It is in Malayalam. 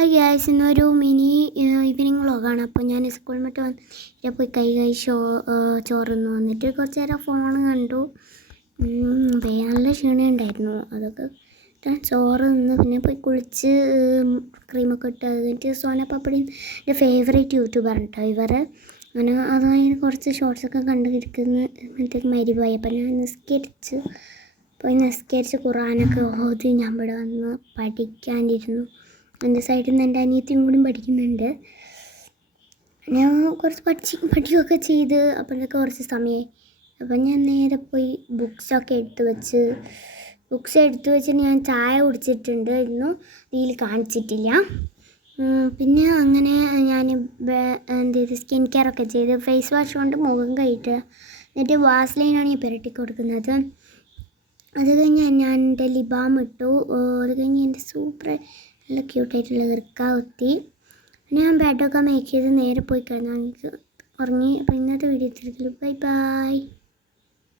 ഹായ് ഗ്യാസ് ഇന്നൊരു മിനി ഈവനിങ് വ്ളോഗാണ് അപ്പോൾ ഞാൻ സ്കൂളിൽ വിട്ട് വന്നിട്ട് പോയി കൈ കൈ ഷോ ചോറുന്നു. വന്നിട്ട് കുറച്ച് നേരം ഫോൺ കണ്ടു. നല്ല ക്ഷീണം ഉണ്ടായിരുന്നു. അതൊക്കെ ചോറ് നിന്ന് പിന്നെ പോയി കുളിച്ച് ക്രീമൊക്കെ ഇട്ട് എന്നിട്ട് സോന പപ്പടി എന്റെ ഫേവറേറ്റ് യൂട്യൂബർ കേട്ടോ ഇവർ അങ്ങനെ അതായത് കുറച്ച് ഷോർട്സൊക്കെ കണ്ടിരിക്കുന്ന മറ്റേ മരിവായി അപ്പം ഞാൻ നിസ്കരിച്ച് പോയി നിസ്കരിച്ച് ഖുറാനൊക്കെ ഓതി ഞാൻ ഇവിടെ വന്ന് പഠിക്കാനിരുന്നു. എന്റെ സൈഡിൽ നിന്ന് എന്റെ അനിയത്തിയും കൂടി പഠിക്കുന്നുണ്ട്. ഞാൻ കുറച്ച് പഠിച്ച് പഠിക്കുകയൊക്കെ ചെയ്ത് അപ്പോഴൊക്കെ കുറച്ച് സമയമായി അപ്പം ഞാൻ നേരെ പോയി ബുക്സൊക്കെ എടുത്ത് വെച്ച് ബുക്സ് എടുത്ത് വെച്ചിട്ട് ഞാൻ ചായ കുടിച്ചിട്ടുണ്ട് ഇന്നും ഇതിൽ കാണിച്ചിട്ടില്ല പിന്നെ അങ്ങനെ ഞാൻ എന്ത് ചെയ്ത് സ്കിൻ കെയർ ഒക്കെ ചെയ്ത് ഫേസ് വാഷ് കൊണ്ട് മുഖം കഴിയിട്ട് എന്നിട്ട് വാസ്ലൈനാണ് ഞാൻ പുരട്ടി കൊടുക്കുന്നത്. അത് കഴിഞ്ഞ് ഞാൻ എന്റെ ലിബാം ഇട്ടു. അത് കഴിഞ്ഞ് എന്റെ സൂപ്പർ നല്ല ക്യൂട്ടായിട്ടുള്ള ഇർക്ക കുത്തി. ഞാൻ ബെഡൊക്കെ മേക്ക് ചെയ്ത് നേരെ പോയി കിടന്നാൽ ഉറങ്ങി. അപ്പോൾ ഇന്നത്തെ വീഡിയോ ഇത്തിരി ബൈ ബൈ